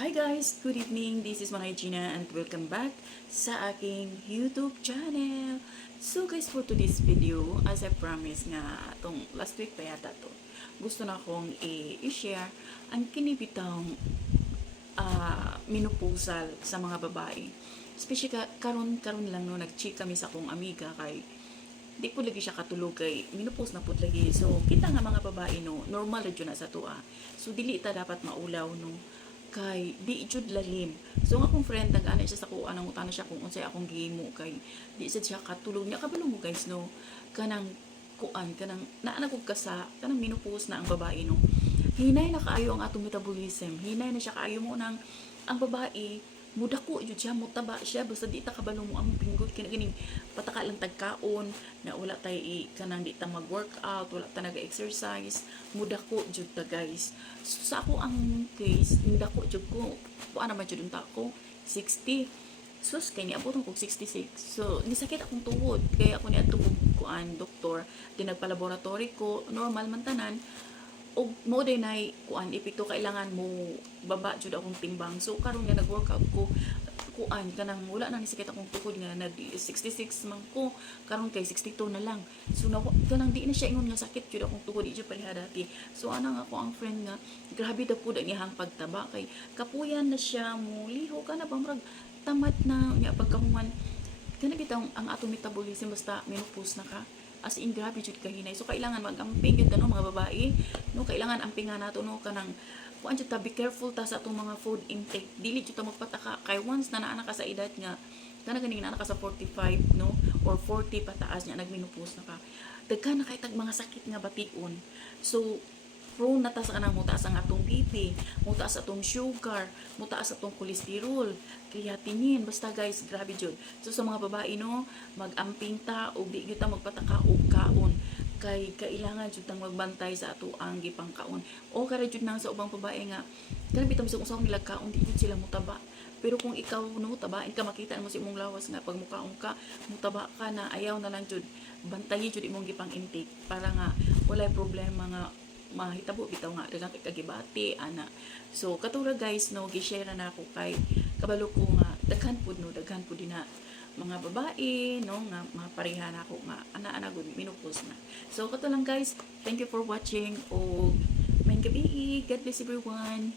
Hi guys! Good evening! This is Manay Gina and welcome back sa aking YouTube channel. So guys, for today's video, as I promised nga, itong last week pa yata to, gusto na akong i-share ang kinibitang menopusal sa mga babae. Especially karon lang no, nag-check kami sa akong amiga kay di po lagi siya katulog kay minupos na po lagi. So kita nga mga babae no, normal na na sa tuwa. So dili ta dapat maulaw no kay di jud lalim. So ang akong friend nag-ana siya sa kuan nang utana siya kung unsay akong gihimo kay di sad siya katulog niya kabalo mo guys no kanang kuan kanang naa ko kasa kanang minupos na ang babae no. Hinay na kaayo ang atong metabolism. Hinay na siya kaayo mo nang ang babae mudako jud siya mutaba siya basta di ta kabalo mo ang pinggot kini pataka lang tagkaon na wala tay kanang di ta mag-workout wala ta naga-exercise mudako jud ta guys. So, sa ako ang case mudako jud ko kuan naman jud unta ko 60 sus kay niabot ko 66. So nisakit akong tuhod kaya ako ni adto kuan doktor di nagpa-laboratory ko normal man tanan og mo din ay kuan epekto kailangan mo baba jud akong timbang. So karon nga nag-workout ko kuan kanang wala na ni sakit akong tukod nga nag 66 man ko karon kay 62 na lang. So na kanang di na siya ingon nga sakit jud akong tukod di jud pareha dati. So anang ako ang friend nga grabe daw pud ang iyang pagtaba kay kapuyan na siya mo liho ka na ba murag tamad na nya pagkahuman kana bitaw ang atong metabolism basta menopause na ka as in grabe jud kahinay. So kailangan magamping gyud no mga babae no kailangan ampingan nato no kanang kuan jud ta be careful ta sa atong mga food intake dili jud ta magpataka kay once na naa ka sa edad nga kana ganing naa ka sa 45 no or 40 pataas nya nagmenopause na ka daghan na kay tag mga sakit nga bation. So prone na ta sa kanang mutaas ang atong BP, mutaas atong sugar, mutaas atong cholesterol, creatinine, basta guys, grabe jud. So sa mga babae no, mag-amping ta og di gyud ta magpataka og kaon kay kailangan jud tang magbantay sa ato ang gipangkaon. O kara jud nang sa ubang babae nga kana bitaw sa usahon nila kaon di jud sila mutaba. Pero kung ikaw no tabain ka makita mo sa imong lawas nga pag mukaon ka, mutaba ka na ayaw na lang jud bantayi jud imong gipang intake para nga walay problema nga mahitabo bitaw nga daghang kagibati ana. So katura guys no gi-share na ako kay kabalo ko nga daghan pud na mga babae no nga mapareha na ako nga ana gud menopause na. So kato lang guys, thank you for watching o main gabi, God bless everyone.